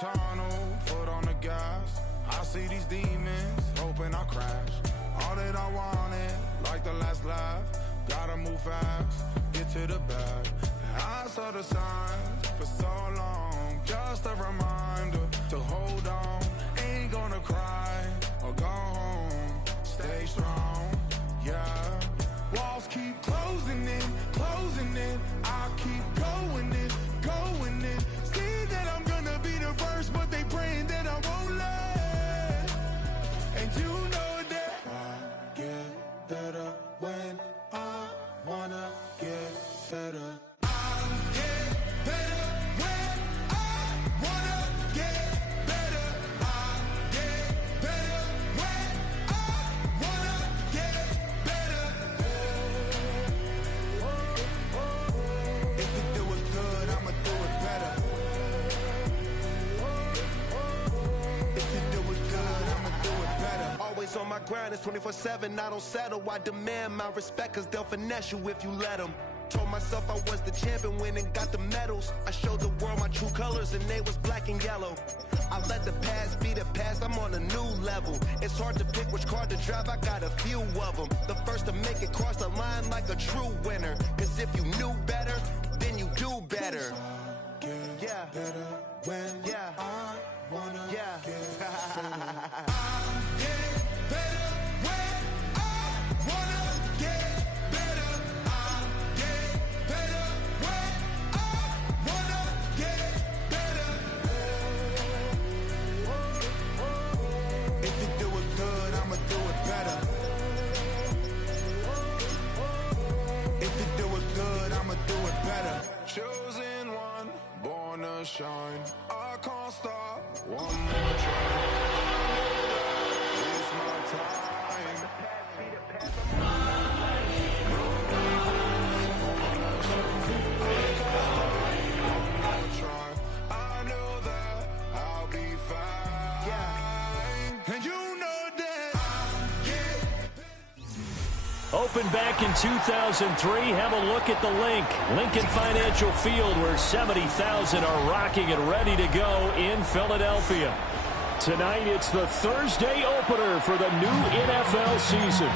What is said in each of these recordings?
tunnel, foot on the gas. I see these demons, hoping I crash. All that I wanted, like the last laugh. Gotta move fast, get to the bag. I saw the signs for so long. Just a reminder to hold on. Ain't gonna cry or go home. Stay strong, yeah. Walls keep closing in, closing in. I keep going in, going in. See that I'm gonna be the first, but they praying that I won't let. And you know that I get better when I wanna get better. On my grind, it's 24/7, I don't settle. I demand my respect, cause they'll finesse you if you let them. Told myself I was the champion, went and got the medals. I showed the world my true colors and they was black and yellow. I let the past be the past, I'm on a new level. It's hard to pick which car to drive, I got a few of them. The first to make it cross the line like a true winner. Cause if you knew better, then you do better. Yeah, better when I wanna get better. Chosen one, born to shine. I can't stop. One more try. It's my time. I know that I'll be fine. And you know that I'll get. Opened back in 2003. Have a look at the link. Lincoln Financial Field, where 70,000 are rocking and ready to go in Philadelphia. Tonight, it's the Thursday opener for the new NFL season,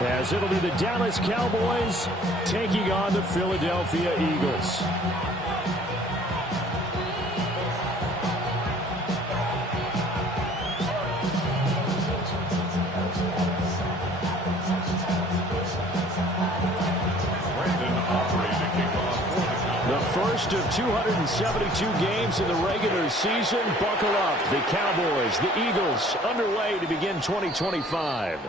as it'll be the Dallas Cowboys taking on the Philadelphia Eagles. First of 272 games in the regular season. Buckle up. The Cowboys, the Eagles, underway to begin 2025.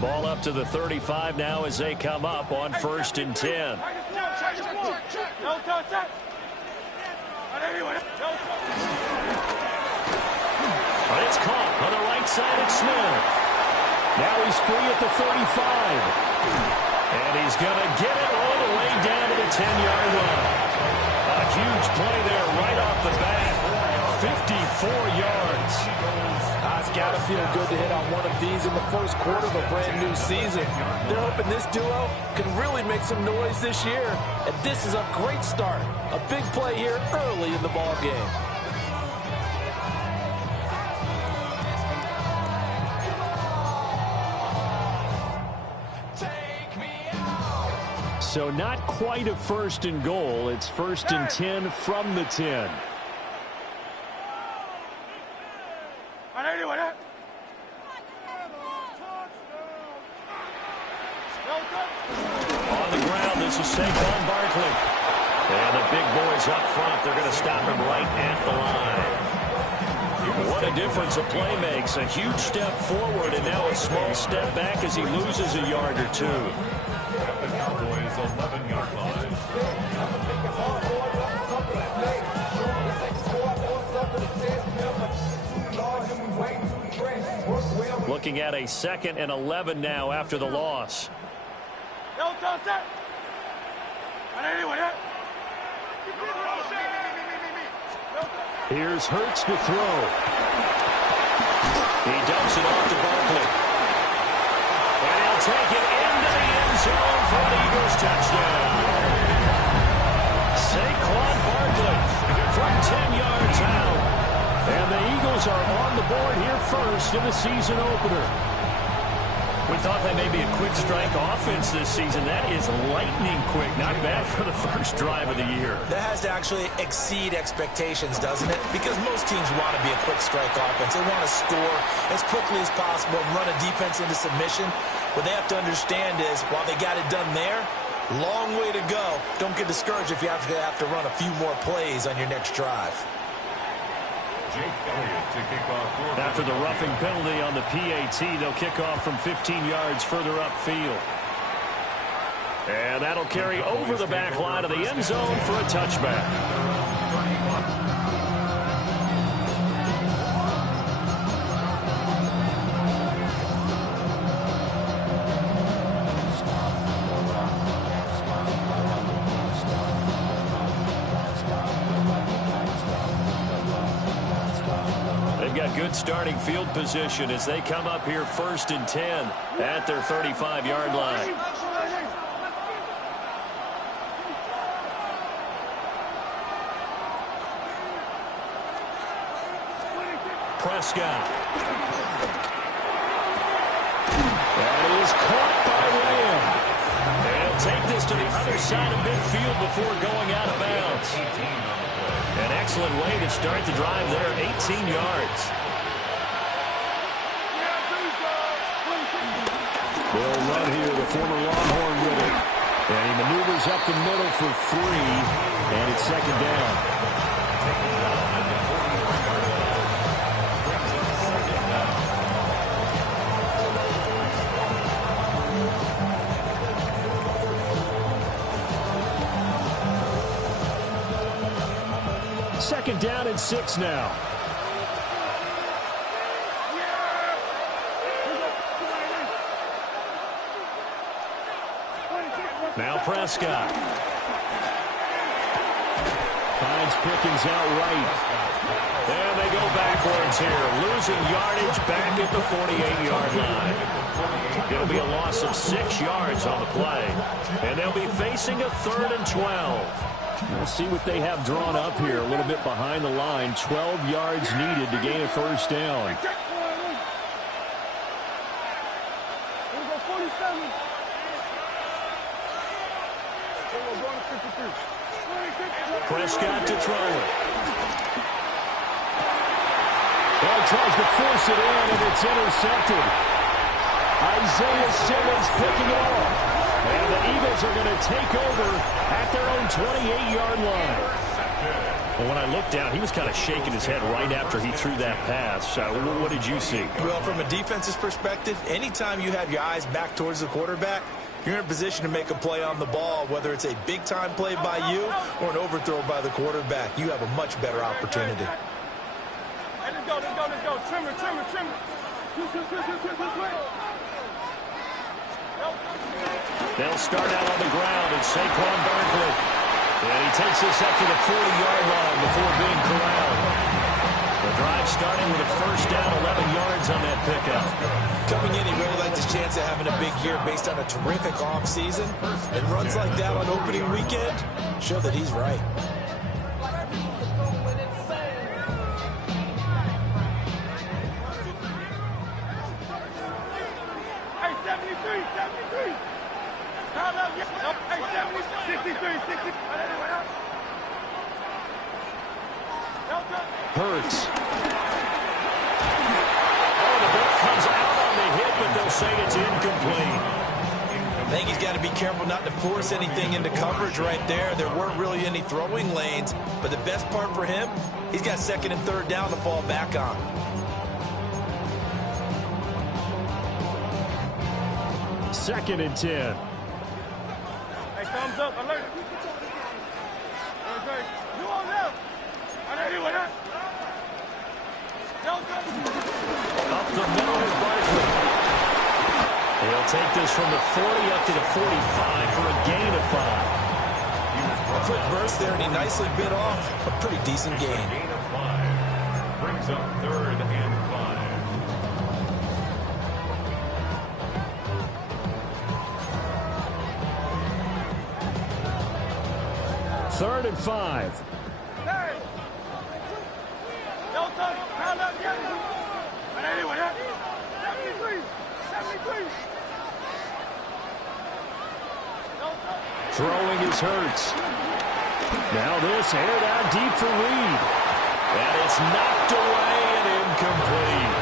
Ball up to the 35 now as they come up on 1st and 10. But it's caught on the right side of Smith. Now he's free at the 35. And he's going to get it all the way down to the 10-yard line. A huge play there right off the bat. 54 yards. It's got to feel good to hit on one of these in the first quarter of a brand new season. They're hoping this duo can really make some noise this year. And this is a great start. A big play here early in the ball game. So not quite a 1st and goal. It's 1st and 10 from the 10. On the ground, this is Saquon Barkley. And the big boys up front, they're going to stop him right at the line. What a difference a play makes. A huge step forward and now a small step back as he loses a yard or two. At the Cowboys' 11-yard line. looking at a 2nd and 11 now after the loss. Here's Hurts to throw. He dumps it off to Barkley. And he'll take it into the end zone for an Eagles touchdown. Saquon Barkley from 10 yards out. And the Eagles are on the board here first in the season opener. We thought that may be a quick strike offense this season. That is lightning quick. Not bad for the first drive of the year. That has to actually exceed expectations, doesn't it? Because most teams want to be a quick strike offense. They want to score as quickly as possible and run a defense into submission. What they have to understand is, while they got it done there, long way to go. Don't get discouraged if you have to run a few more plays on your next drive. After the roughing penalty on the PAT, they'll kick off from 15 yards further upfield. And that'll carry over the back line of the end zone for a touchback. Good starting field position as they come up here 1st and 10 at their 35-yard line. Prescott. That is caught by Lamb. They'll take this to the other side of midfield before going out of bounds. An excellent way to start the drive there, 18 yards. They'll run here, the former Longhorn with it. And he maneuvers up the middle for 3, and it's 2nd down. Second down and 6 now. Now Prescott. Finds Pickens out right. And they go backwards here. Losing yardage back at the 48-yard line. It'll be a loss of 6 yards on the play. And they'll be facing a 3rd and 12. We'll see what they have drawn up here. A little bit behind the line. 12 yards needed to gain a 1st down. Prescott to throw it. Well, he tries to force it in, and it's intercepted. Isaiah Simmons picking it off. And the Eagles are going to take over at their own 28-yard line. Well, when I looked down, he was kind of shaking his head right after he threw that pass. What did you see? Well, from a defense's perspective, anytime you have your eyes back towards the quarterback, you're in a position to make a play on the ball, whether it's a big-time play by you or an overthrow by the quarterback. You have a much better opportunity. Hey, let's go. Trimmer. They'll start out on the ground, and Saquon Barkley. And he takes this up to the 40-yard line before being corralled. The drive starting with a 1st down, 11 yards on that pickup. Coming in, he really liked his chance of having a big year based on a terrific offseason. And runs like that on opening weekend show that he's right. Hey, 73. Hey, 63. Hurts. Oh, the ball comes out on the hit, but they'll say it's incomplete. I think he's got to be careful not to force anything into coverage right there. There weren't really any throwing lanes, but the best part for him, he's got 2nd and 3rd down to fall back on. Second and 10. Hey, thumbs up, alert. Okay, you on left. I know you with that. Up the middle is Barkley. He'll take this from the 40 up to the 45 for a gain of 5. A quick burst there, and he nicely bit off a pretty decent gain. Gain of 5. Brings up 3rd and 5. 3rd and 5. Hey! Yo, Tony, round up, get it. And anyway, 73. 73. Throwing is Hurts. Now this aired out deep for Reed. And it's knocked away and incomplete.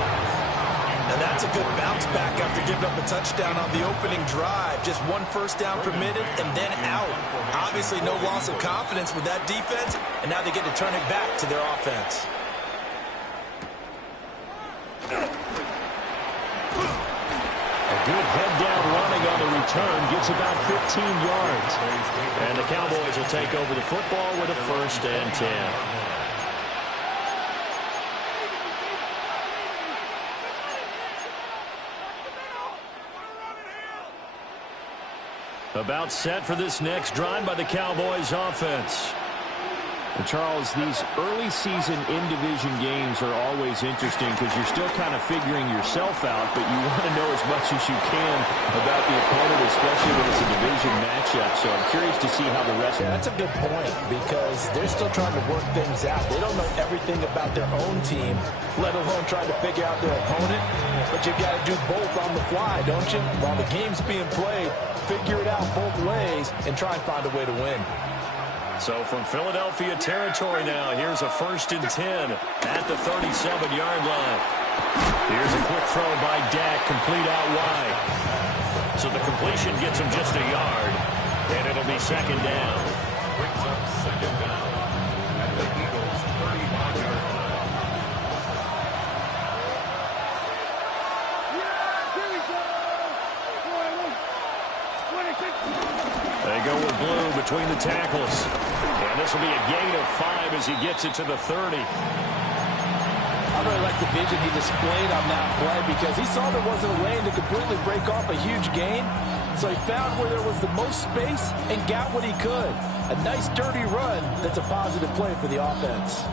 And that's a good bounce back after giving up a touchdown on the opening drive. Just 1 first down permitted and then out. Obviously no loss of confidence with that defense, and now they get to turn it back to their offense. A good head down running on the return gets about 15 yards. And the Cowboys will take over the football with a 1st and 10. About set for this next drive by the Cowboys offense. And Charles, these early season in-division games are always interesting because you're still kind of figuring yourself out, but you want to know as much as you can about the opponent, especially when it's a division matchup. So I'm curious to see how the rest... Yeah, that's a good point because they're still trying to work things out. They don't know everything about their own team, let alone trying to figure out their opponent. But you've got to do both on the fly, don't you? While the game's being played, figure it out both ways and try and find a way to win. So from Philadelphia territory now, here's a 1st and 10 at the 37-yard line. Here's a quick throw by Dak, complete out wide. So the completion gets him just a yard, and it'll be 2nd down. Brings up 2nd down at the Eagles' 35-yard line. They go with blue between the tackles. And this will be a gain of 5 as he gets it to the 30. I really like the vision he displayed on that play because he saw there wasn't a lane to completely break off a huge gain. So he found where there was the most space and got what he could. A nice dirty run that's a positive play for the offense.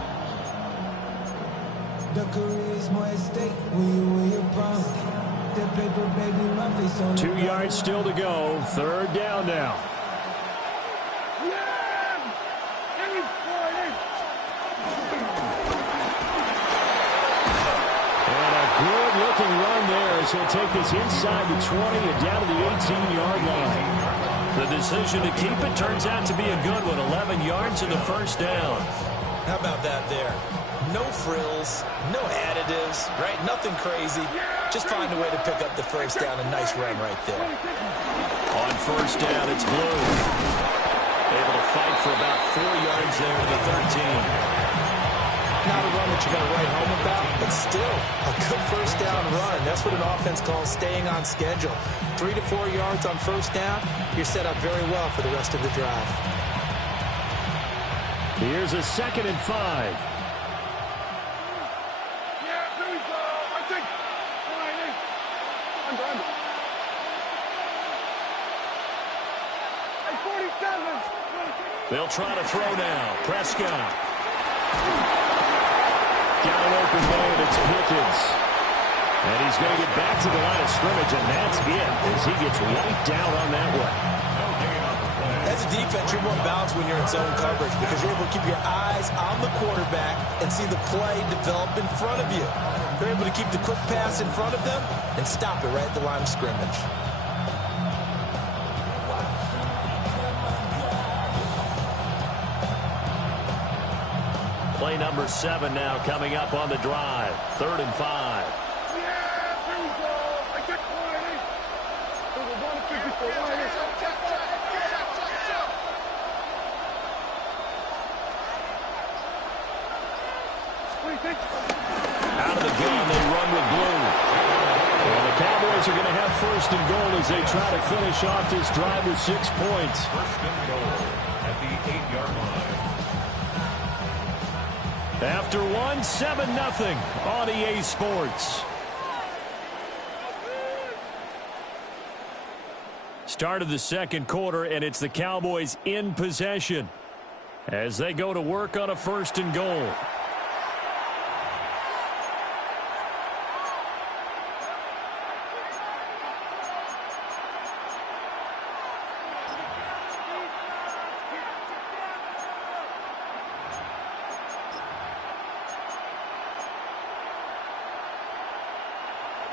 The career is more at stake when you're brown. 2 yards still to go. 3rd down now. And a good-looking run there as he'll take this inside the 20 and down to the 18-yard line. The decision to keep it turns out to be a good one. 11 yards in the 1st down. How about that there? No frills, no additives, right? Nothing crazy. Just find a way to pick up the 1st down. A nice run right there. On 1st down, it's Blue. Able to fight for about 4 yards there to the 13. Not a run that you're going to write home about, but still a good 1st down run. That's what an offense calls staying on schedule. 3 to 4 yards on 1st down, you're set up very well for the rest of the drive. Here's a 2nd and 5. They'll try to throw now. Prescott. Got an open man. It's Pickens. And he's going to get back to the line of scrimmage, and that's it as he gets wiped out on that one. As a defense, you're more balanced when you're in zone coverage because you're able to keep your eyes on the quarterback and see the play develop in front of you. You're able to keep the quick pass in front of them and stop it right at the line of scrimmage. Play number 7 now coming up on the drive. 3rd and 5. Out of the gun, they run with Blue. And the Cowboys are going to have 1st and goal as they try to finish off this drive with 6 points. 1st and goal at the 8-yard line. After one, 7-0 on EA Sports. Start of the second quarter, and it's the Cowboys in possession as they go to work on a 1st and goal.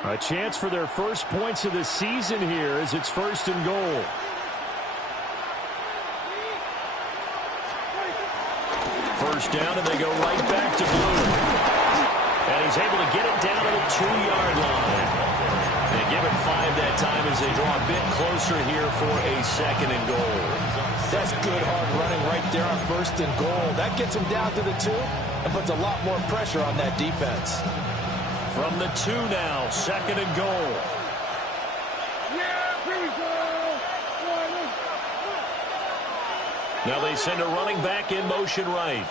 A chance for their first points of the season here as it's 1st and goal. First down, and they go right back to Blue. And he's able to get it down to the 2-yard line. They give it 5 that time as they draw a bit closer here for a 2nd and goal. That's good hard running right there on 1st and goal. That gets him down to the 2 and puts a lot more pressure on that defense. From the 2 now, 2nd and goal. Now they send a running back in motion right.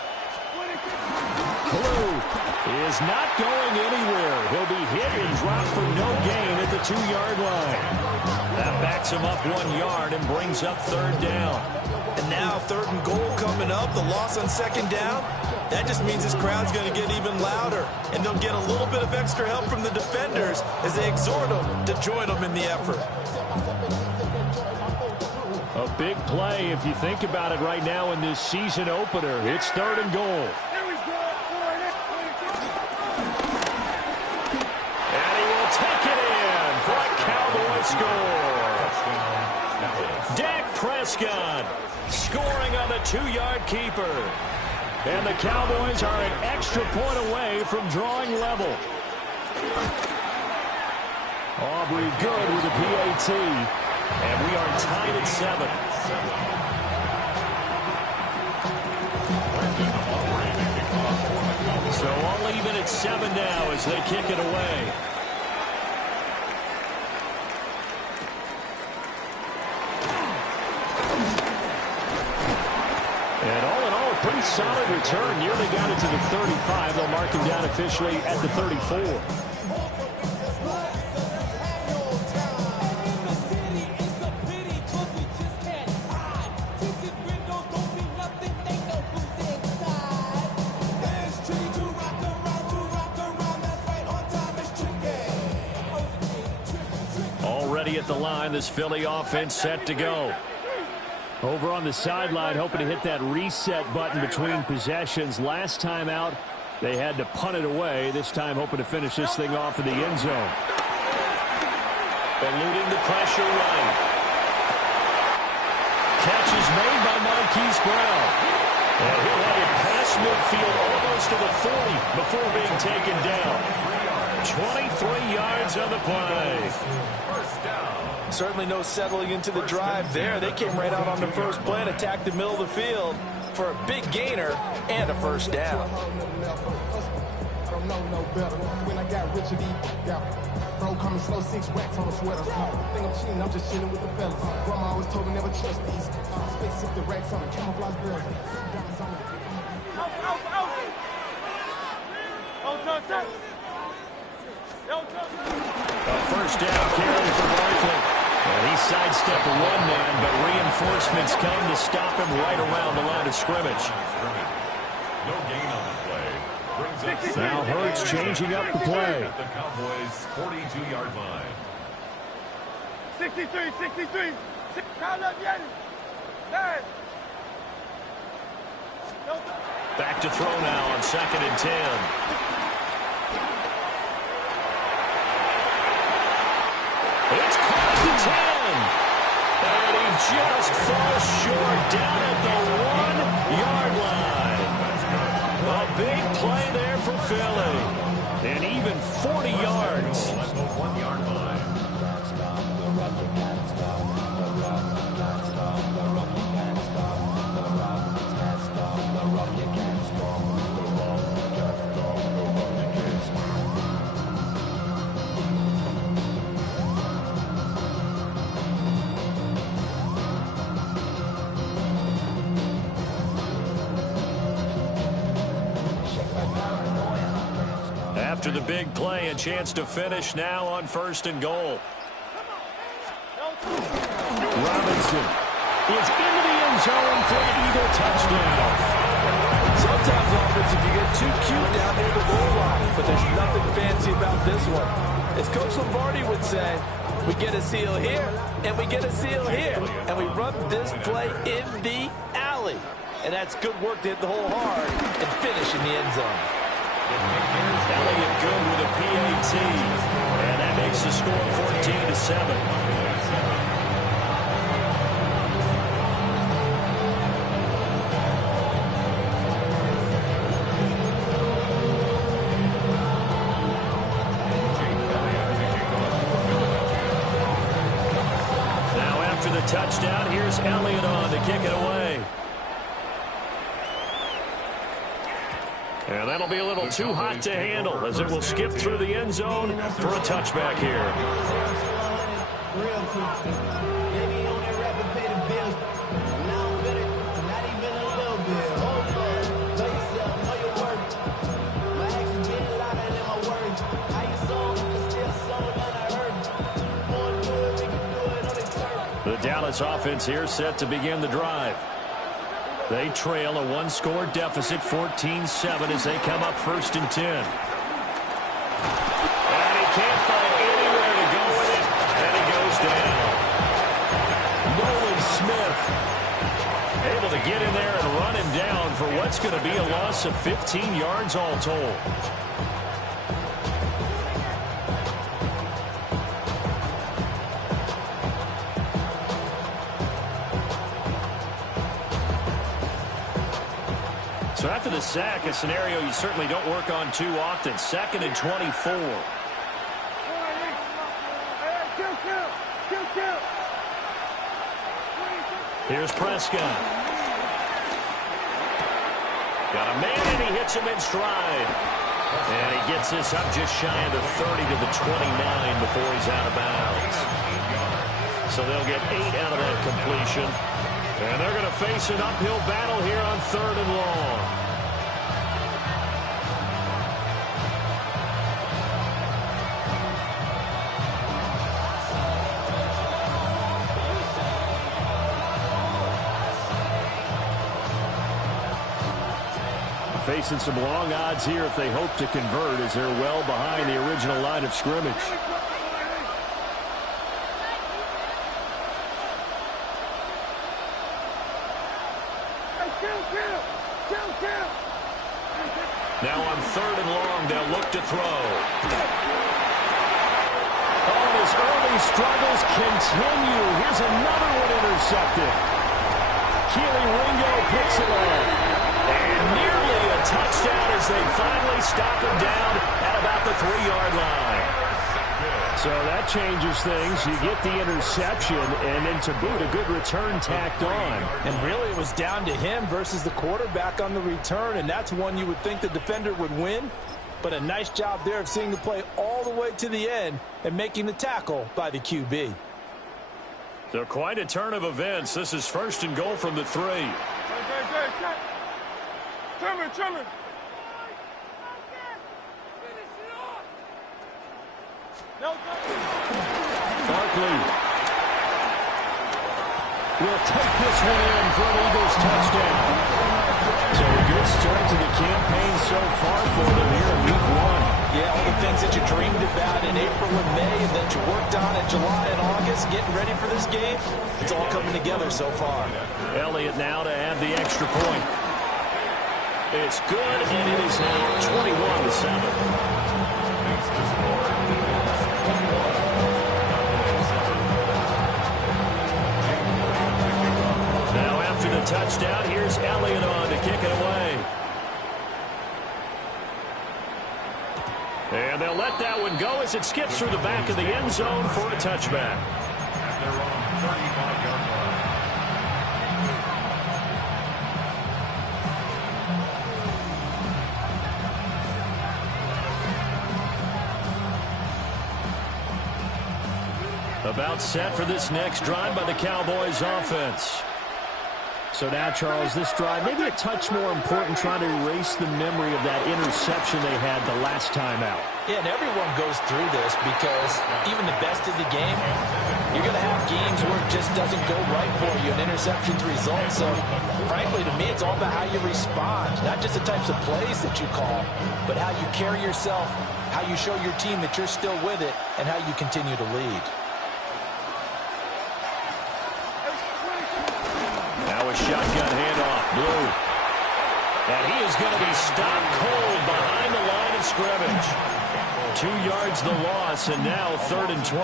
Blue is not going anywhere. He'll be hit and dropped for no gain at the 2-yard line. That backs him up 1 yard and brings up 3rd down. And now 3rd and goal coming up. The loss on 2nd down. That just means this crowd's going to get even louder. And they'll get a little bit of extra help from the defenders as they exhort them to join them in the effort. A big play if you think about it right now in this season opener. It's 3rd and goal. And he will take it in for a Cowboy score. Dak Prescott scoring on the 2-yard keeper. And the Cowboys are an extra point away from drawing level. Aubrey good with a PAT. And we are tied at 7. So all even at 7 now as they kick it away. And all in all, a pretty solid return. Nearly got it to the 35. They'll mark him down officially at the 34. Already at the line, this Philly offense set to go. Over on the sideline, hoping to hit that reset button between possessions. Last time out, they had to punt it away. This time, hoping to finish this thing off in the end zone. Eluding the pressure right. Catch is made by Marquise Brown. And he'll have it past midfield almost to the 40 before being taken down. 23 yards on the play. Certainly no settling into the drive there. They came right out on the first play and attacked the middle of the field for a big gainer and a 1st down. When I got rich, bro, coming slow, 6 racks on a sweater. Think I'm cheating, I'm just chilling with the fellas. Grandma always told me never trust these. Space 60 racks on the camouflage girls. A 1st down carry for Barkley. And he sidestepped a 1-man, but reinforcements come to stop him right around the line of scrimmage. No gain on the play. Now Hurts changing up the play. At the Cowboys' 42-yard line. 63. Back to throw now on 2nd and 10. It's caught at the 10. And he just falls short down at the 1-yard line. A big play there for Philly. And even 40 yards. At the 1-yard line. After the big play, a chance to finish now on 1st and goal. Robinson is into the end zone for an Eagle touchdown. Sometimes offense, if you get too cute down near the goal line, but there's nothing fancy about this one. As Coach Lombardi would say, we get a seal here, and we get a seal here, and we run this play in the alley. And that's good work to hit the hole hard and finish in the end zone. Elliott good with a PAT, and that makes the score 14-7. Touchdown. Here's Elliott on to kick it away. And that'll be a little too hot to handle as it will skip through the end zone for a touchback here. The Dallas offense here set to begin the drive. They trail a one-score deficit, 14-7, as they come up 1st and 10. And he can't find anywhere to go with it, and he goes down. Nolan Smith able to get in there and run him down for what's going to be a loss of 15 yards all told. So after the sack, a scenario you certainly don't work on too often. 2nd and 24. Here's Prescott. Got a man, and he hits him in stride. And he gets this up just shy of the 30 to the 29 before he's out of bounds. So they'll get 8 out of that completion. And they're going to face an uphill battle here on 3rd and long. Facing some long odds here if they hope to convert, as they're well behind the original line of scrimmage. Now on 3rd and long, they'll look to throw. Oh, and his early struggles continue. Here's another one intercepted. Keely Ringo picks it off. And nearly a touchdown as they finally stop him down at about the 3-yard line. So that changes things. You get the interception, and then to boot, a good return tacked on. And really, it was down to him versus the quarterback on the return, and that's one you would think the defender would win. But a nice job there of seeing the play all the way to the end and making the tackle by the QB. So quite a turn of events. This is 1st and goal from the 3. Trimmer. Barkley will take this one in for an Eagles touchdown. So a good start to the campaign so far for them here in week 1. Yeah, all the things that you dreamed about in April and May and that you worked on in July and August, getting ready for this game, it's all coming together so far. Elliott now to add the extra point. It's good, and it is now 21-7. Touchdown. Here's Elliott on to kick it away. And they'll let that one go as it skips through the back of the end zone for a touchback. At their own 35-yard line. About set for this next drive by the Cowboys offense. So now, Charles, this drive maybe a touch more important, trying to erase the memory of that interception they had the last time out. Yeah, and everyone goes through this because even the best in the game, you're going to have games where it just doesn't go right for you, and interceptions result. So, frankly, to me, it's all about how you respond, not just the types of plays that you call, but how you carry yourself, how you show your team that you're still with it, and how you continue to lead. Now a shotgun handoff, Blue. And he is going to be stopped cold behind the line of scrimmage. 2 yards the loss, and now 3rd and 12.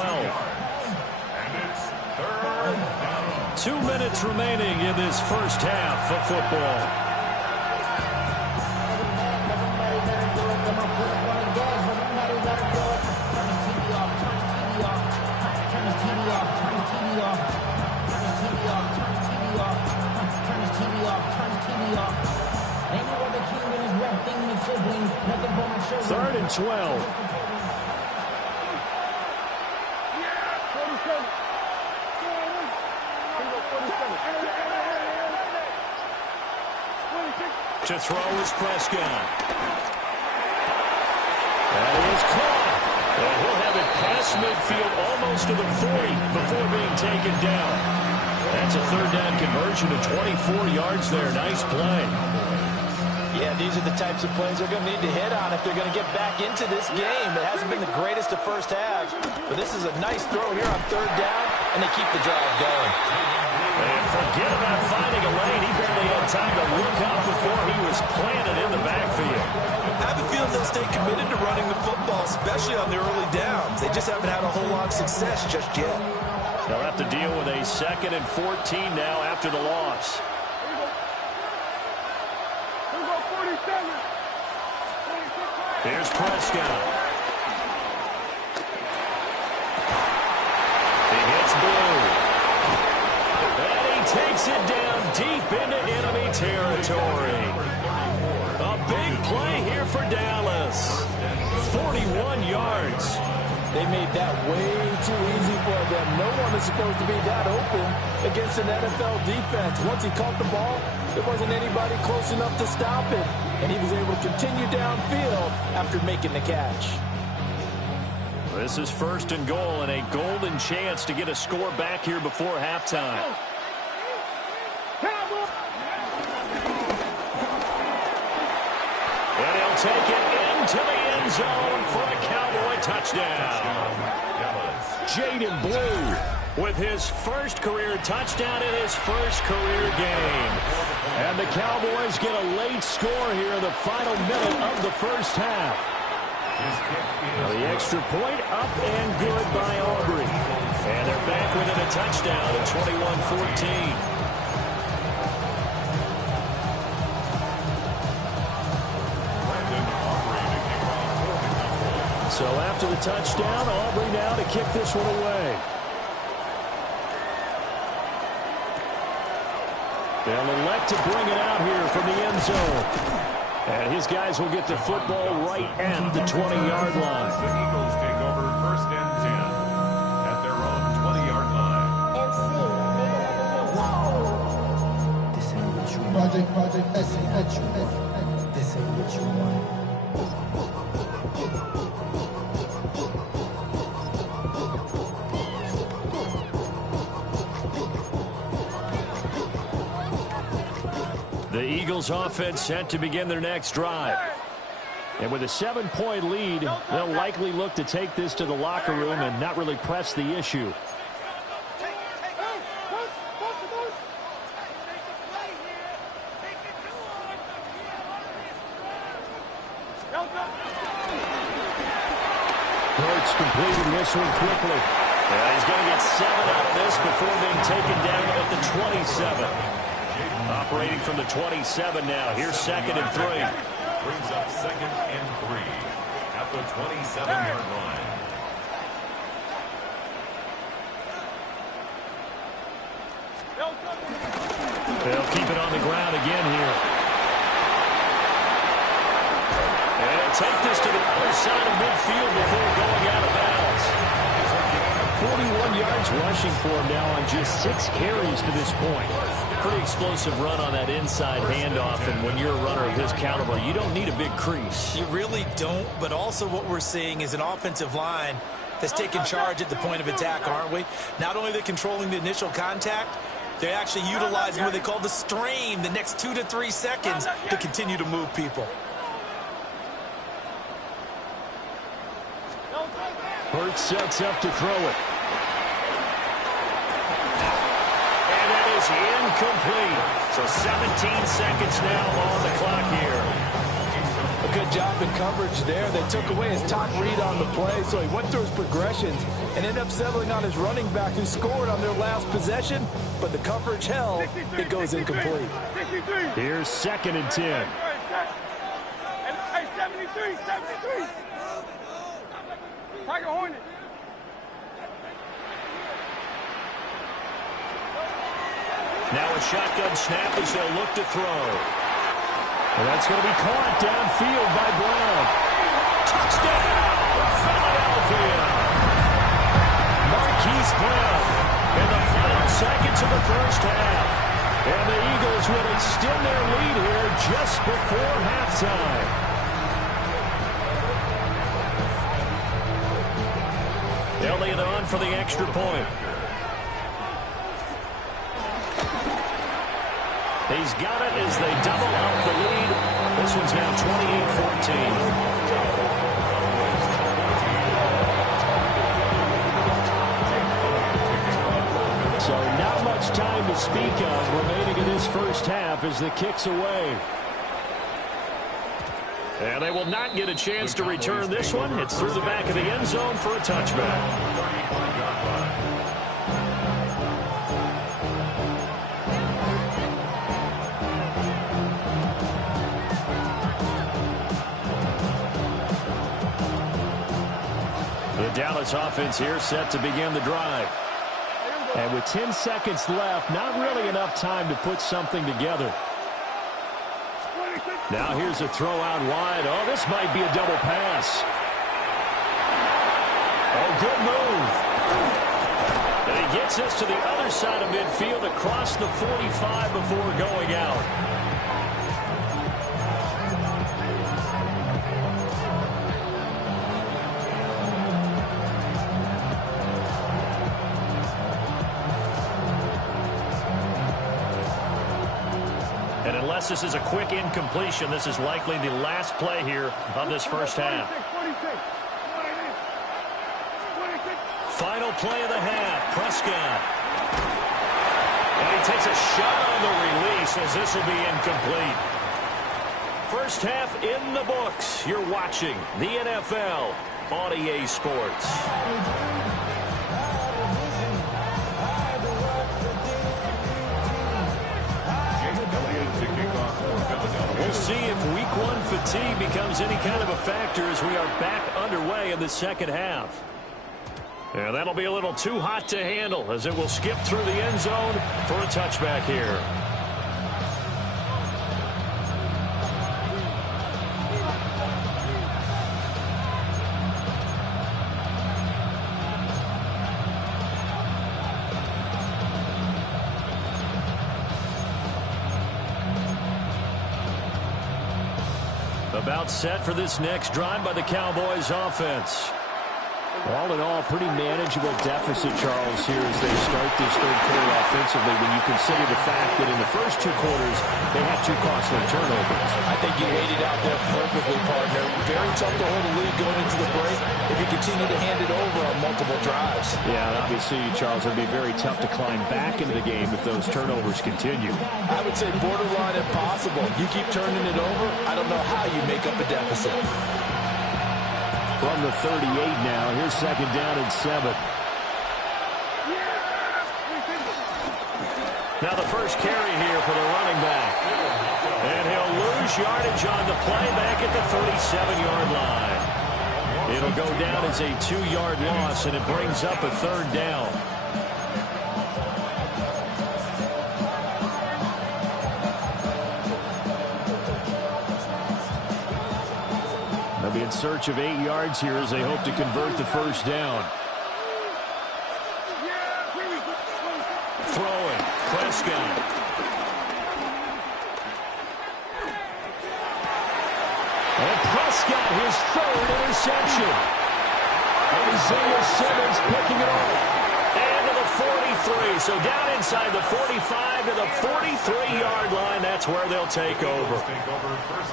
And it's 3rd down. 2 minutes remaining in this first half of football. Third and 12. To throw is Prescott. That is caught. And he'll have it past midfield almost to the 40 before being taken down. That's a 3rd down conversion of 24 yards there. Nice play. Yeah, these are the types of plays they're going to need to hit on if they're going to get back into this game. It hasn't been the greatest of first halves, but this is a nice throw here on 3rd down, and they keep the drive going. And forget about finding a lane. He barely had time to look up before he was planted in the backfield. I have a feeling they'll stay committed to running the football, especially on the early downs. They just haven't had a whole lot of success just yet. They'll have to deal with a 2nd and 14 now after the loss. Here's Prescott. He hits Blue. And he takes it down deep into enemy territory. A big play here for Dallas. 41 yards. They made that way too easy for them. No one is supposed to be that open against an NFL defense. Once he caught the ball, there wasn't anybody close enough to stop him. And he was able to continue downfield after making the catch. This is 1st and goal and a golden chance to get a score back here before halftime. And he'll take it into the end zone for a Cowboy touchdown. Jaden Blue with his first career touchdown in his first career game. And the Cowboys get a late score here in the final minute of the first half. Now the extra point up and good by Aubrey. And they're back within a touchdown at 21-14. So after the touchdown, Aubrey now to kick this one away. They'll elect to bring it out here from the end zone. And his guys will get the football right at the 20-yard line. The Eagles take over 1st and 10 at their own 20-yard line. This ain't what you want. Project, this ain't what you want. This ain't what you want. The Eagles offense set to begin their next drive. And with a 7-point lead, they'll likely look to take this to the locker room and not really press the issue. Hurts completing this one quickly. And he's going to get 7 out of this before being taken down at the 27. Operating from the 27 now. Here's 2nd and 3. Brings up 2nd and 3 at the 27-yard line. They'll keep it on the ground again here. And they'll take this to the other side of midfield before going out of bounds. 41 yards rushing for him now on just 6 carries to this point. Pretty explosive run on that inside handoff, and when you're a runner of his caliber, you don't need a big crease. You really don't, but also what we're seeing is an offensive line that's taking charge at the point of attack, aren't we? Not only are they controlling the initial contact, they're actually utilizing what they call the strain, the next 2 to 3 seconds, to continue to move people. Hurt sets up to throw it. And that is incomplete. So 17 seconds now on the clock here. A good job in coverage there. They took away his top read on the play, so he went through his progressions and ended up settling on his running back who scored on their last possession, but the coverage held. It goes incomplete. Here's 2nd and 10. Hey, 73, 73. Tiger Hornet. Now a shotgun snap as they'll look to throw. And that's going to be caught downfield by Brown. Touchdown, Philadelphia. Marquise Brown in the final seconds of the first half. And the Eagles will extend their lead here just before halftime. Elliott on for the extra point. He's got it as they double up the lead. This one's now 28-14. So not much time to speak of remaining in this first half as the kick's away. And they will not get a chance to return this one. It's through the back of the end zone for a touchback. The Dallas offense here set to begin the drive. And with 10 seconds left, not really enough time to put something together. Now here's a throw out wide. Oh, this might be a double pass. Oh, good move. And he gets us to the other side of midfield across the 45 before going out. And unless this is a quick incompletion, this is likely the last play here of this first half. Final play of the half, Prescott. And he takes a shot on the release as this will be incomplete. First half in the books. You're watching the NFL on EA Sports. We'll see if week one fatigue becomes any kind of a factor as we are back underway in the second half. And that'll be a little too hot to handle as it will skip through the end zone for a touchback here. About set for this next drive by the Cowboys offense. All in all, pretty manageable deficit, Charles, here as they start this third quarter offensively when you consider the fact that in the first two quarters, they had two costly turnovers. I think you laid it out there perfectly, partner. Very tough to hold a lead going into the break if you continue to hand it over on multiple drives. Yeah, and obviously, Charles, it would be very tough to climb back into the game if those turnovers continue. I would say borderline impossible. You keep turning it over, I don't know how you make up a deficit. From the 38 now, here's second down and 7. Now the first carry here for the running back. And he'll lose yardage on the play back at the 37-yard line. It'll go down as a 2-yard loss, and it brings up a third down. They'll be in search of 8 yards here as they hope to convert the first down. Throwing, Prescott. That's got his third interception. Isaiah Simmons picking it off. And to the 43. So down inside the 45 to the 43-yard line. That's where they'll take over.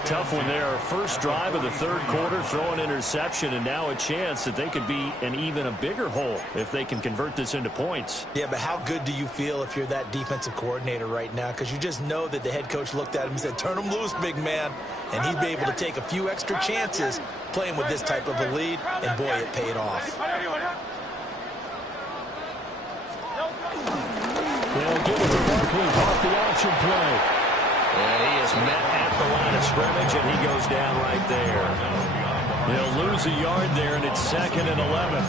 Tough one there. First drive of the third quarter, throw an interception, and now a chance that they could be in even a bigger hole if they can convert this into points. Yeah, but how good do you feel if you're that defensive coordinator right now? Because you just know that the head coach looked at him and said, turn him loose, big man. And he'd be able to take a few extra chances playing with this type of a lead, and boy, it paid off. They'll give it to Barkley off the option play. And he is met at the line of scrimmage, and he goes down right there. They'll lose a yard there, and it's 2nd and 11.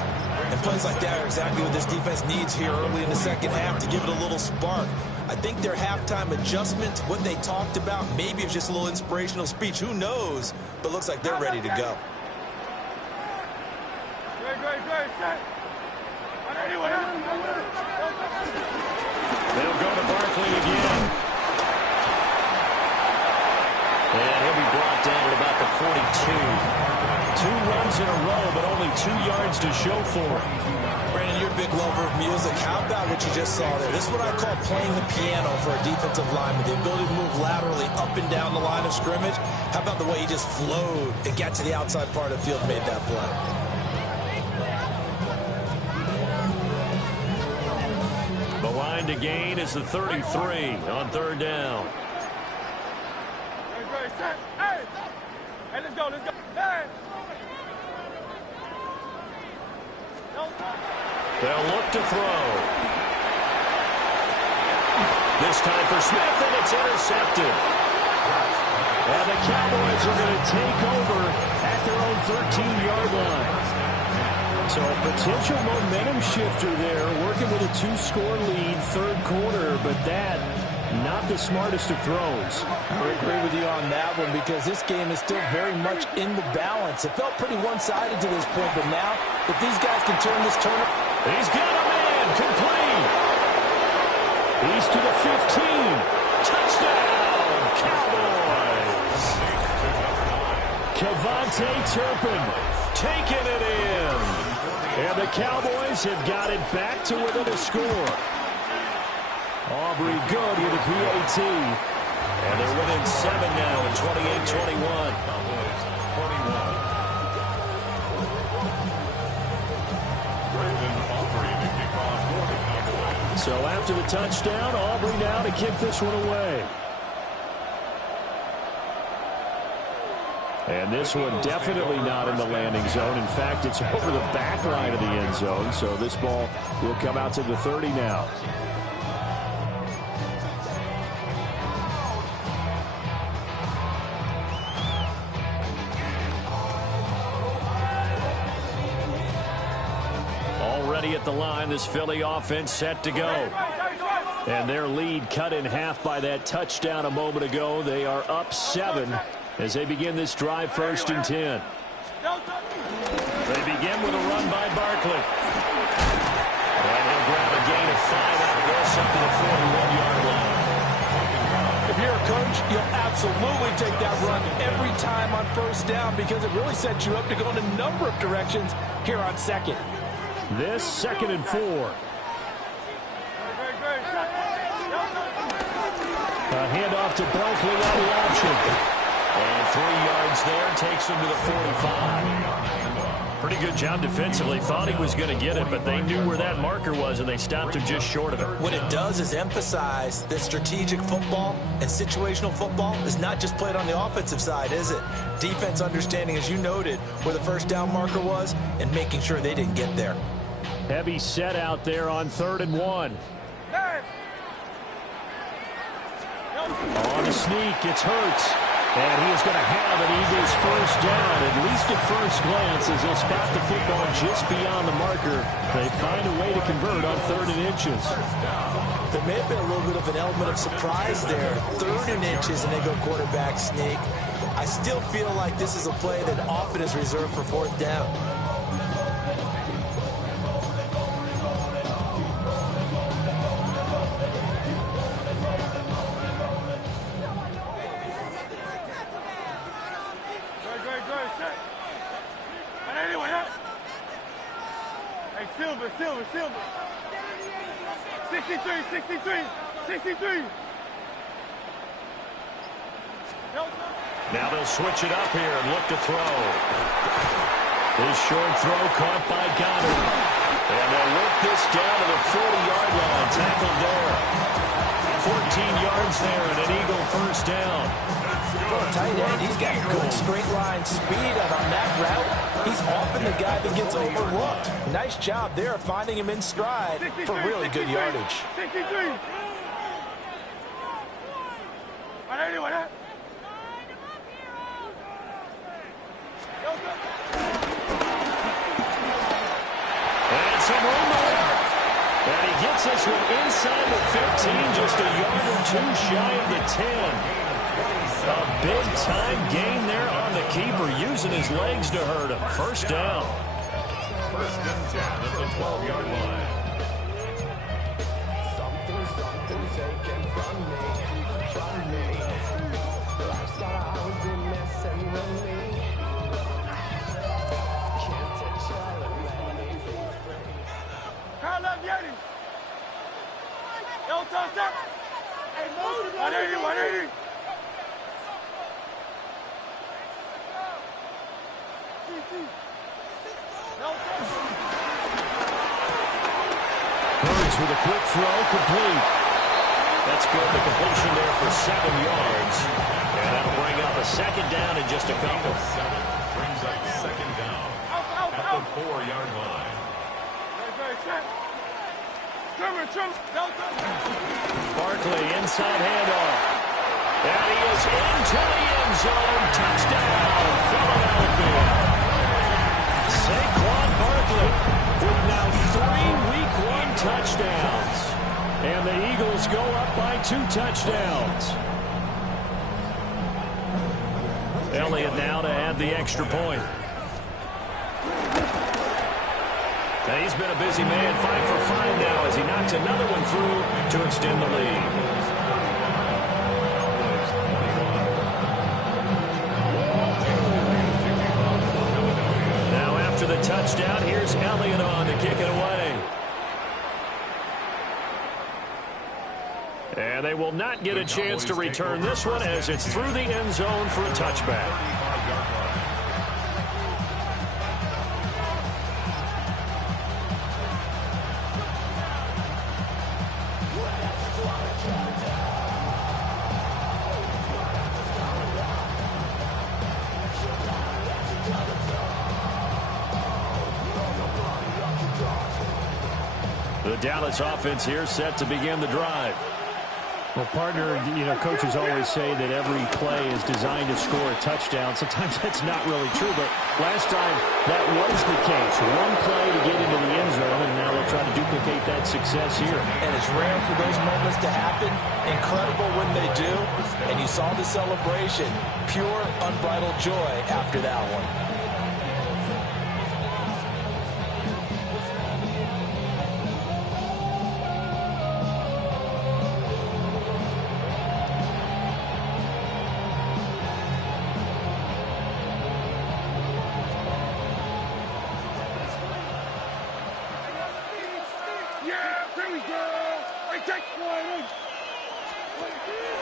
And plays like that are exactly what this defense needs here early in the second half to give it a little spark. I think their halftime adjustment, what they talked about, maybe it's just a little inspirational speech. Who knows? But looks like they're ready to go. They'll go to Barkley again. And he'll be brought down at about the 42. 2 runs in a row, but only 2 yards to show for it. Brandon, you're a big lover of music. How about what you just saw there? This is what I call playing the piano for a defensive lineman. The ability to move laterally up and down the line of scrimmage. How about the way he just flowed and got to the outside part of the field and made that play? The line to gain is the 33 on third down. Hey, let's go, let's go. Hey. They'll look to throw. This time for Smith, and it's intercepted. And the Cowboys are going to take over at their own 13-yard line. So a potential momentum shifter there, working with a 2-score lead, third quarter, but that, not the smartest of throws. I would agree with you on that one because this game is still very much in the balance. It felt pretty one-sided to this point, but now, if these guys can turn this tournament... He's got a man, complete. He's to the 15. Touchdown, Cowboys. Kevontae Turpin taking it in. And the Cowboys have got it back to within a score. Aubrey good with a PAT. And they're within 7 now at 28-21. So after the touchdown, Aubrey now to kick this one away. And this one definitely not in the landing zone. In fact, it's over the back line of the end zone. So this ball will come out to the 30 now. Already at the line, this Philly offense set to go. And their lead cut in half by that touchdown a moment ago. They are up 7 as they begin this drive, 1st and 10. They begin with a run by Barkley. And he'll grab a gain of 5 out of this up to the 41-yard line. If you're a coach, you'll absolutely take that run every time on 1st down because it really sets you up to go in a number of directions here on 2nd. This 2nd and 4. A handoff to Barkley on the option. And 3 yards there takes him to the 45. Pretty good job defensively. Thought he was going to get it, but they knew where that marker was, and they stopped him just short of it. What it does is emphasize that strategic football and situational football is not just played on the offensive side, is it? Defense understanding, as you noted, where the 1st down marker was and making sure they didn't get there. Heavy set out there on 3rd and 1. On the sneak, it's Hurts. And he is going to have an Eagles 1st down, at least at first glance, as they'll spot the football just beyond the marker. They find a way to convert on 3rd and inches. There may have been a little bit of an element of surprise there. 3rd and inches, and they go quarterback sneak. I still feel like this is a play that often is reserved for 4th down. Silver. 63. Now they'll switch it up here and look to throw. His short throw caught by Goddard. And they'll work this down to the 40-yard line. Tackled there. 14 yards there and an Eagle first down. For a tight end, he's got good straight line speed, and on that route, he's often the guy that gets overlooked. Nice job there of finding him in stride for really good yardage. 63. And some room to work. And he gets this one inside the 15, just a yard or two shy of the 10. A big-time gain there on the keeper, using his legs to hurt him. First down. First and 10 at the 12-yard line. Something's taken from me. Lifestyle has been messing with me. Can't touch all of me. Carl left Yeti. Yo, toss up. Hey, 180. Birds with a quick throw, complete. That's good. The completion there for 7 yards. And that'll bring up a second down in just a couple. 7 brings up second down at the 4-yard line. Barkley inside handoff. And he is into the end zone. Touchdown, Philadelphia. Saquon Barkley with now 3 Week 1 touchdowns. And the Eagles go up by 2 touchdowns. Elliott now to add the extra point. And he's been a busy man, 5 for 5 now as he knocks another one through to extend the lead. The touchdown. Here's Elliott on to kick it away. And they will not get a chance to return this one as it's through the end zone for a touchback. The Dallas offense here set to begin the drive. Well, partner, coaches always say that every play is designed to score a touchdown. Sometimes that's not really true, but last time that was the case. One play to get into the end zone, and now they'll try to duplicate that success here. And it's rare for those moments to happen. Incredible when they do. And you saw the celebration. Pure, unbridled joy after that one.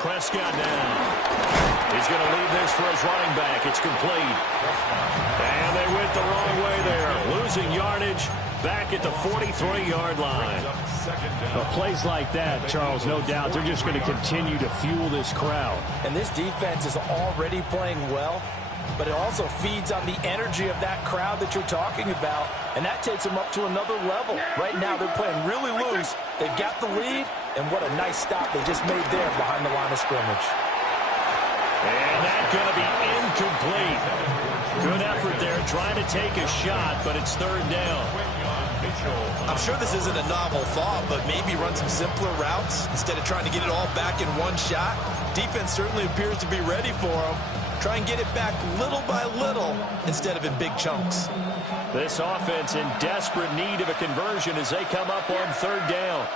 Prescott now. He's going to leave this for his running back. It's complete. And they went the wrong way there. Losing yardage back at the 43-yard line. Plays like that, Charles, no doubt, they're just going to continue to fuel this crowd. And this defense is already playing well, but it also feeds on the energy of that crowd that you're talking about, and that takes them up to another level. Right now, they're playing really loose. They've got the lead, and what a nice stop they just made there behind the line of scrimmage. And that's going to be incomplete. Good effort there, trying to take a shot, but it's third down. I'm sure this isn't a novel thought, but maybe run some simpler routes instead of trying to get it all back in one shot. Defense certainly appears to be ready for them. Try and get it back little by little instead of in big chunks. This offense in desperate need of a conversion as they come up on third down.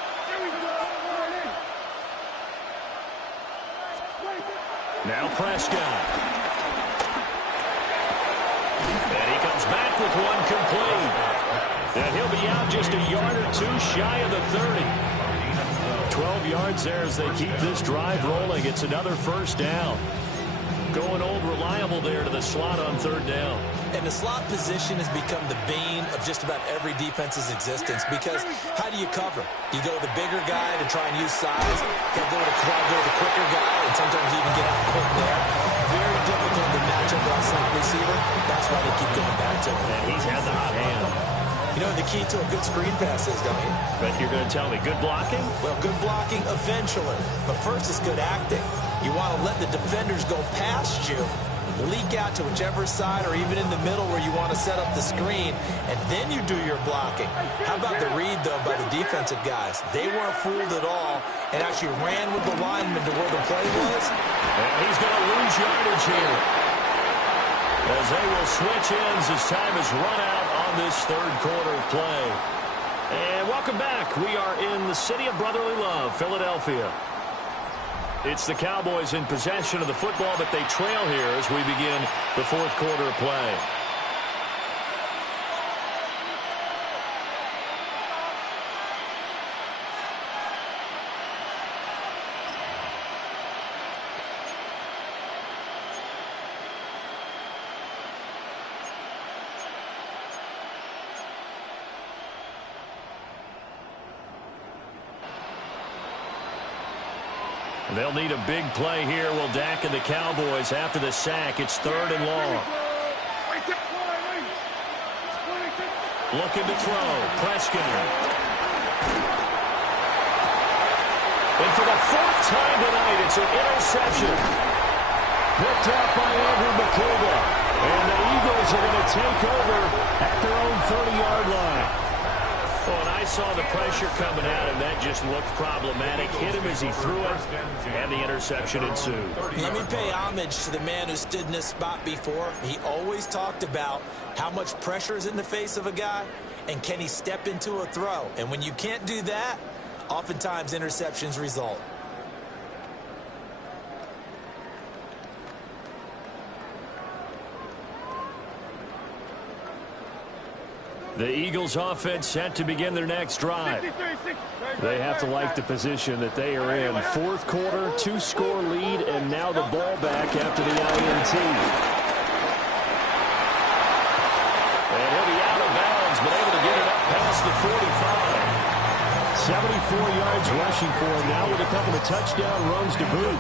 Now Prescott. And he comes back with one complete. And he'll be out just a yard or two shy of the 30. 12 yards there as they keep this drive rolling. It's another first down. Going old reliable there to the slot on third down. And the slot position has become the bane of just about every defense's existence, because how do you cover? You go to the bigger guy to try and use size. You go to the quicker guy and sometimes even get out quick there. Very difficult to match up that slot receiver. That's why they keep going back to him. And he's had the hot hand. You know the key to a good screen pass is, don't you? But you're going to tell me good blocking? Well, good blocking eventually. But first is good acting. You want to let the defenders go past you, leak out to whichever side or even in the middle where you want to set up the screen, and then you do your blocking. How about the read, though, by the defensive guys? They weren't fooled at all and actually ran with the lineman to where the play was. And he's going to lose yardage here, as they will switch ends as time is run out on this third quarter of play. And welcome back. We are in the city of brotherly love, Philadelphia. It's the Cowboys in possession of the football, but they trail here as we begin the fourth quarter of play. They'll need a big play here. Will Dak and the Cowboys after the sack. It's third and long. Looking to throw. Prescott. And for the fourth time tonight, it's an interception. Picked up by Andrew McCouga. And the Eagles are going to take over at their own 30-yard line. Well, and I saw the pressure coming at him. That just looked problematic. Hit him as he threw it, and the interception ensued. Let me pay homage to the man who stood in this spot before. He always talked about how much pressure is in the face of a guy, and can he step into a throw. And when you can't do that, oftentimes interceptions result. The Eagles offense set to begin their next drive. They have to like the position that they are in. Fourth quarter, 2-score lead, and now the ball back after the INT. And he'll be out of bounds, but able to get it up past the 45. 74 yards rushing for him now with a couple of touchdown runs to boot.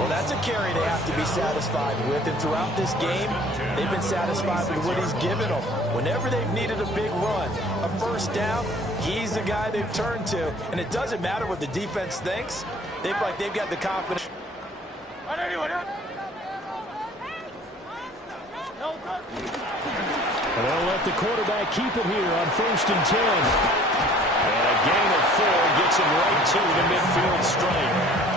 Well, that's a carry they have to be satisfied with. And throughout this game, they've been satisfied with what he's given them. Whenever they've needed a big run, a first down, he's the guy they've turned to. And it doesn't matter what the defense thinks. They've got the confidence. And they'll let the quarterback keep it here on 1st and 10. And a gain of 4 gets him right to the midfield stripe.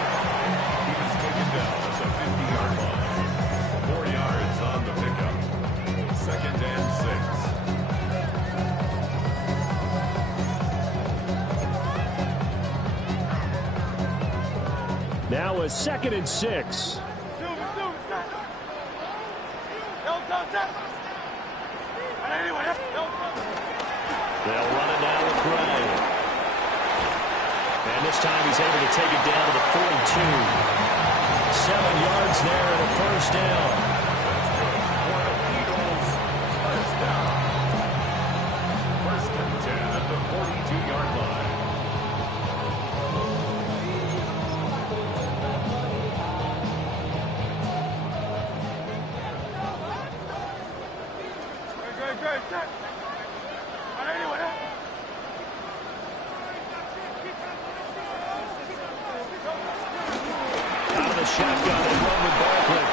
Now a 2nd and 6. They'll run it now with Gray. And this time he's able to take it down to the 42. 7 yards there and a first down. First and 10 at the 42-yard line. Shotgun and run with Barkley.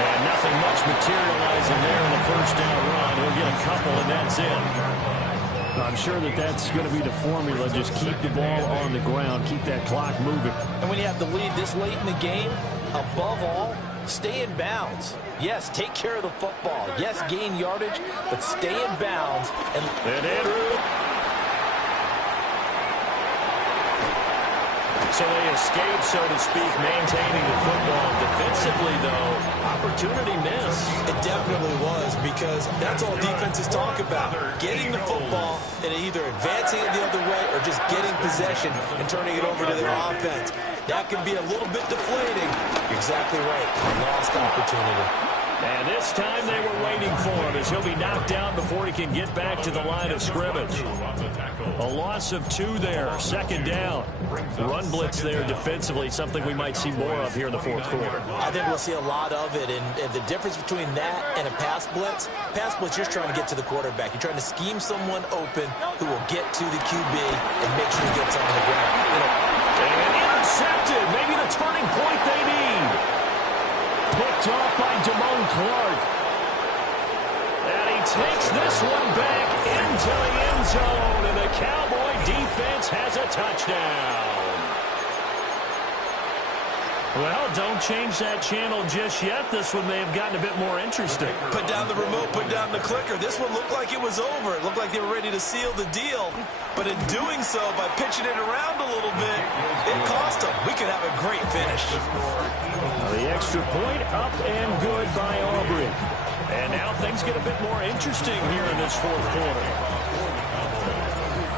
And nothing much materializing there in the first down run. He'll get a couple, and that's it. I'm sure that's going to be the formula. Just keep the ball on the ground. Keep that clock moving. And when you have the lead this late in the game, above all, stay in bounds. Yes, take care of the football. Yes, gain yardage, but stay in bounds. And Andrew. So they escape, so to speak, maintaining the football. Defensively, Defensively, though, opportunity missed. It definitely was, because that's all defenses talk about. Getting the football and either advancing it the other way or just getting possession and turning it over to their offense. That can be a little bit deflating. You're exactly right. A lost opportunity. And this time they were waiting for him as he'll be knocked down before he can get back to the line of scrimmage. A loss of 2 there, second down. Run blitz there defensively, something we might see more of here in the fourth quarter. I think we'll see a lot of it, and the difference between that and a pass blitz, you're just trying to get to the quarterback. You're trying to scheme someone open who will get to the QB and make sure he gets on the ground. And intercepted, maybe the turning point they need. Picked off by Damone Clark. And he takes this one back into the end zone, and the Cowboy defense has a touchdown. Well, don't change that channel just yet. This one may have gotten a bit more interesting. Put down the remote, put down the clicker. This one looked like it was over. It looked like they were ready to seal the deal. But in doing so, by pitching it around a little bit, it cost them. We could have a great finish. The extra point up and good by Aubrey. And now things get a bit more interesting here in this fourth quarter.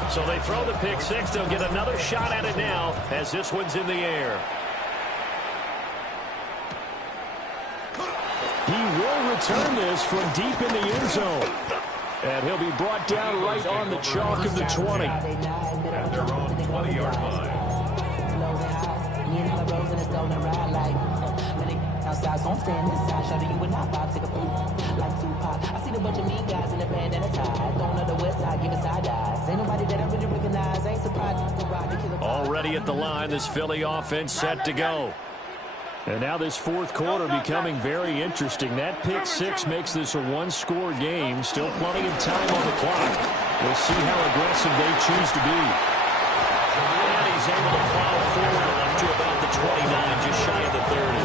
So they throw the pick six. They'll get another shot at it now as this one's in the air. He will return this from deep in the end zone. And he'll be brought down right on the chalk of the 20. At their own 20-yard line. Outside, so I'm staying inside. Show you and I vibe, take a food like Tupac. I see a bunch of mean guys in the band and a tie. Throwing on the west side, giving side eyes. Ain't nobody that I really recognize. Ain't surprised. Already at the line, this Philly offense set to go. And now this fourth quarter becoming very interesting. That pick six makes this a one-score game. Still plenty of time on the clock. We'll see how aggressive they choose to be. And he's able to plow forward up to about the 29, just shy of the 30.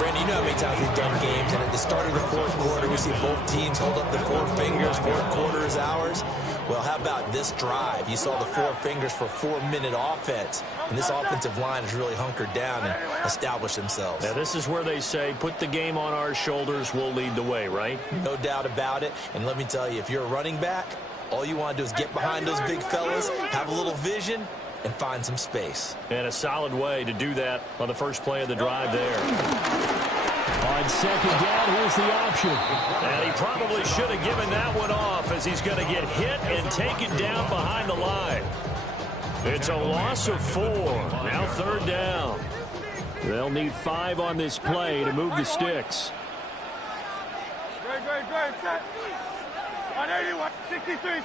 Brandon, you know how many times we've done games, and at the start of the fourth quarter, we see both teams hold up the four fingers. Fourth quarter is ours. Well, how about this drive? You saw the four fingers for 4-minute offense, and this offensive line has really hunkered down and established themselves. Now, this is where they say, put the game on our shoulders, we'll lead the way, right? No doubt about it, and let me tell you, if you're a running back, all you want to do is get behind those big fellas, have a little vision, and find some space. And a solid way to do that on the first play of the drive there. On second down, here's the option. And he probably should have given that one off as he's going to get hit and taken down behind the line. It's a loss of 4. Now third down. They'll need 5 on this play to move the sticks. Great, set. 181, 63.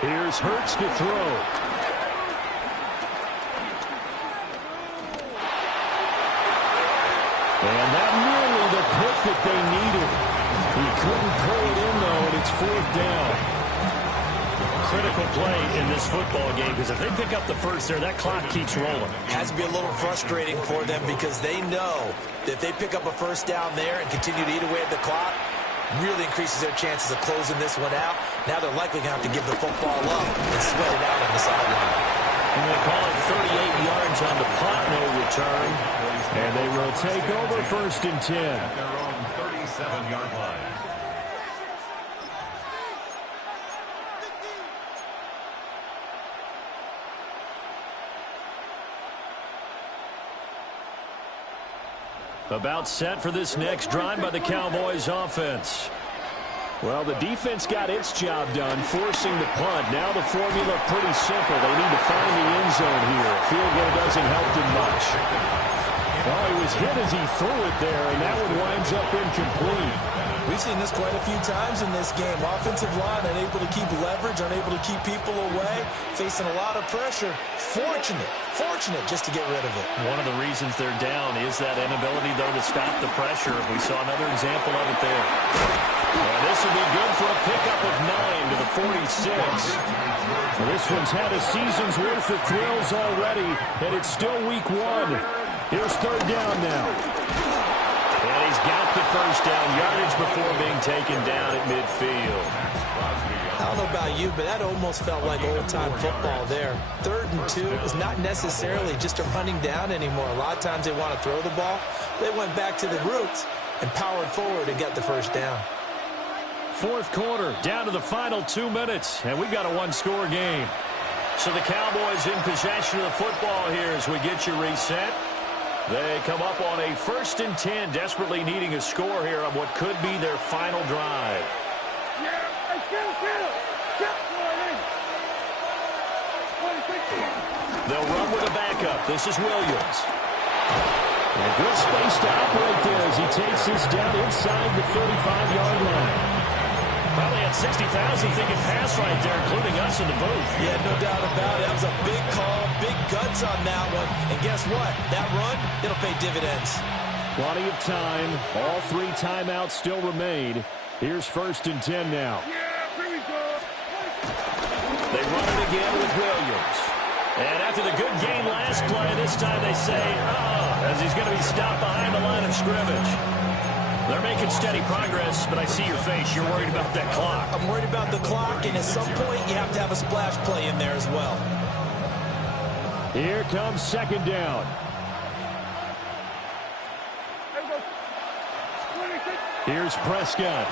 Here's Hurts to throw. And that nearly the pick that they needed. He couldn't pull it in, though, and it's fourth down. Critical play in this football game, because if they pick up the first there, that clock keeps rolling. Has to be a little frustrating for them because they know that if they pick up a first down there and continue to eat away at the clock, really increases their chances of closing this one out. Now they're likely going to have to give the football up and sweat it out on the sideline. And they call it 38 yards on the punt, no return. And they will take over first and 10. At their own 37-yard line. About set for this next drive by the Cowboys offense. Well, the defense got its job done, forcing the punt. Now the formula pretty simple. They need to find the end zone here. Field goal doesn't help them much. Well, he was hit as he threw it there, and that one winds up incomplete. We've seen this quite a few times in this game. Offensive line unable to keep leverage, unable to keep people away, facing a lot of pressure. Fortunate just to get rid of it. One of the reasons they're down is that inability, though, to stop the pressure. We saw another example of it there. And this will be good for a pickup of 9 to the 46. Well, this one's had a season's worth of thrills already, and it's still week 1. Here's third down now. And he's got the first down yardage before being taken down at midfield. I don't know about you, but that almost felt like old-time football there. 3rd and 2 is not necessarily just a running down anymore. A lot of times they want to throw the ball. They went back to the roots and powered forward and got the first down. 4th quarter, down to the final 2 minutes, and we've got a one-score game. So the Cowboys in possession of the football here as we get you reset. They come up on a 1st and 10, desperately needing a score here on what could be their final drive. They'll run with a backup. This is Williams. And a good space to operate there as he takes this down inside the 35-yard line. Probably had 60,000 thinking pass right there, including us in the booth. Yeah, no doubt about it. That was a big call, big guts on that one. And guess what? That run, it'll pay dividends. Plenty of time. All 3 timeouts still remain. Here's 1st and 10 now. They run it again with Williams. And after the good game last play, this time they say, as he's going to be stopped behind the line of scrimmage. They're making steady progress, but I see your face. You're worried about that clock. I'm worried about the clock, and at some point you have to have a splash play in there as well. Here comes 2nd down. Here's Prescott.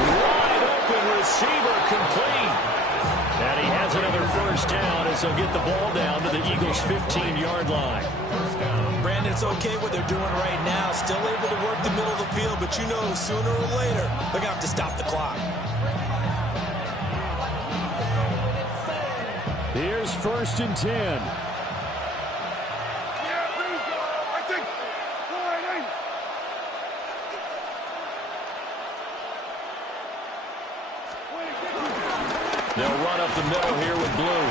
Wide open receiver complete. And he has another first down as they'll get the ball down to the Eagles' 15-yard line. Brandon, it's okay what they're doing right now. Still able to work the middle of the field, but you know sooner or later they're going to have to stop the clock. Here's 1st and 10. They'll run up the middle here with Blue.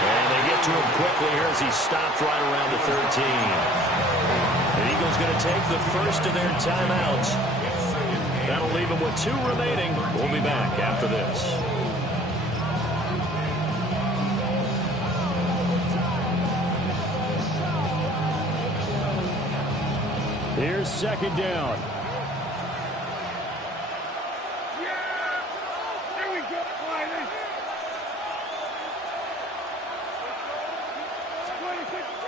And they get to him quickly here as he stopped right around the 13. The Eagles going to take the first of their timeouts. That'll leave them with 2 remaining. We'll be back after this. Here's 2nd down.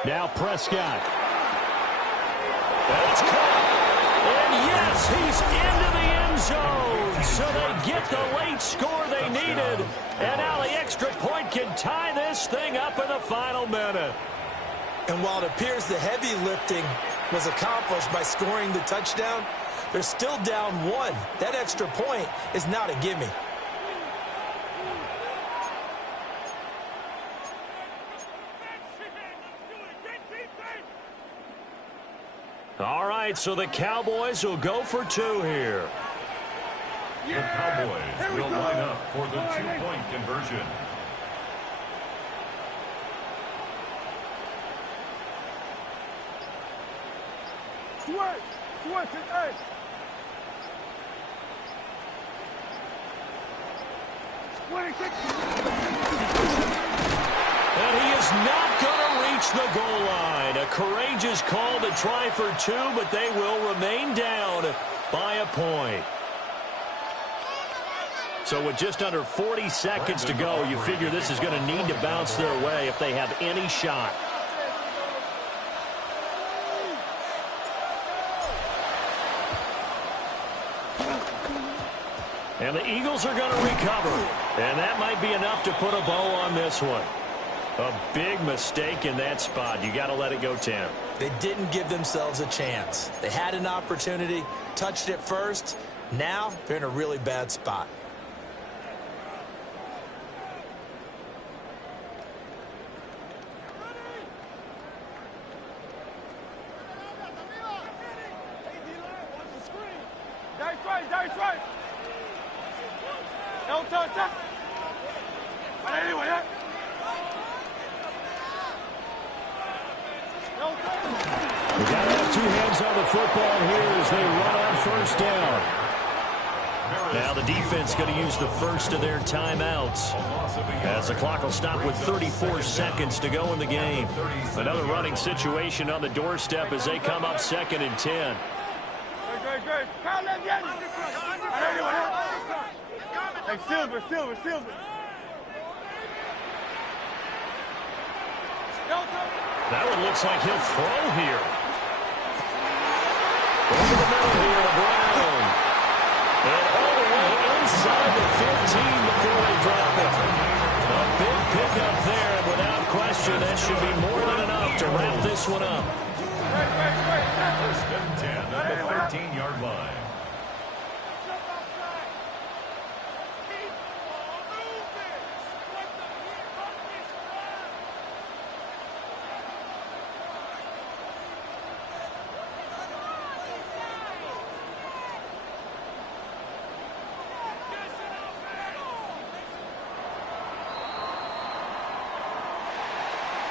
Now Prescott. That's caught. And yes, he's into the end zone. So they get the late score they needed. And now the extra point can tie this thing up in the final minute. And while it appears the heavy lifting was accomplished by scoring the touchdown, they're still down 1. That extra point is not a gimme. All right, so the Cowboys will go for 2 here. The Cowboys will line up for the 2-point conversion. And he is not going to reach the goal line. A courageous call to try for 2, but they will remain down by a point. So with just under 40 seconds to go, you figure this is going to need to bounce their way if they have any shot. And the Eagles are going to recover. And that might be enough to put a bow on this one. A big mistake in that spot. You got to let it go, Tim. They didn't give themselves a chance. They had an opportunity, touched it first. Now they're in a really bad spot. We got to have 2 hands on the football here as they run on 1st down. Now the defense going to use the first of their timeouts as the clock will stop with 34 seconds to go in the game. Another running situation on the doorstep as they come up 2nd and 10. Hey, Silver. That one looks like he'll throw here. Over the middle here to Brown. And all the way inside the 15 before they drop it. A big pickup there, and without question, that should be more than enough to wrap this one up. First and 10 at the 13-yard line.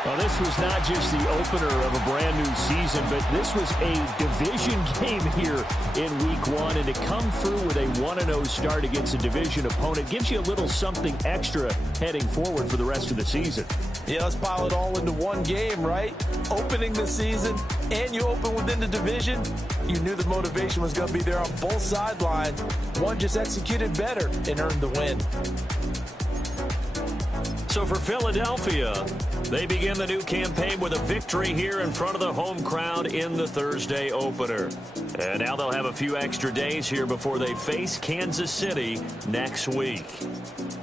Well, this was not just the opener of a brand new season, but this was a division game here in week 1. And to come through with a 1-0 start against a division opponent gives you a little something extra heading forward for the rest of the season. Yeah, let's pile it all into one game, right? Opening the season, and you open within the division. You knew the motivation was going to be there on both sidelines. One just executed better and earned the win. So for Philadelphia, they begin the new campaign with a victory here in front of the home crowd in the Thursday opener. And now they'll have a few extra days here before they face Kansas City next week.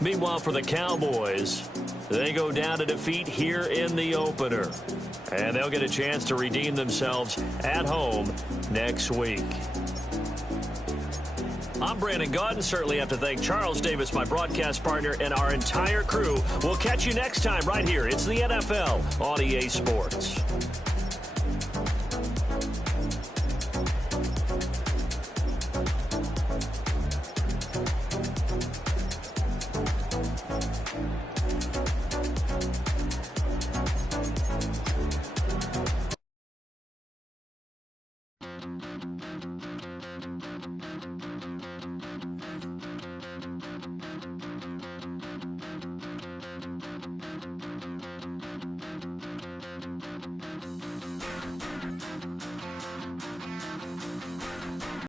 Meanwhile, for the Cowboys, they go down to defeat here in the opener. And they'll get a chance to redeem themselves at home next week. I'm Brandon Gaudin. Certainly have to thank Charles Davis, my broadcast partner, and our entire crew. We'll catch you next time right here. It's the NFL on EA Sports.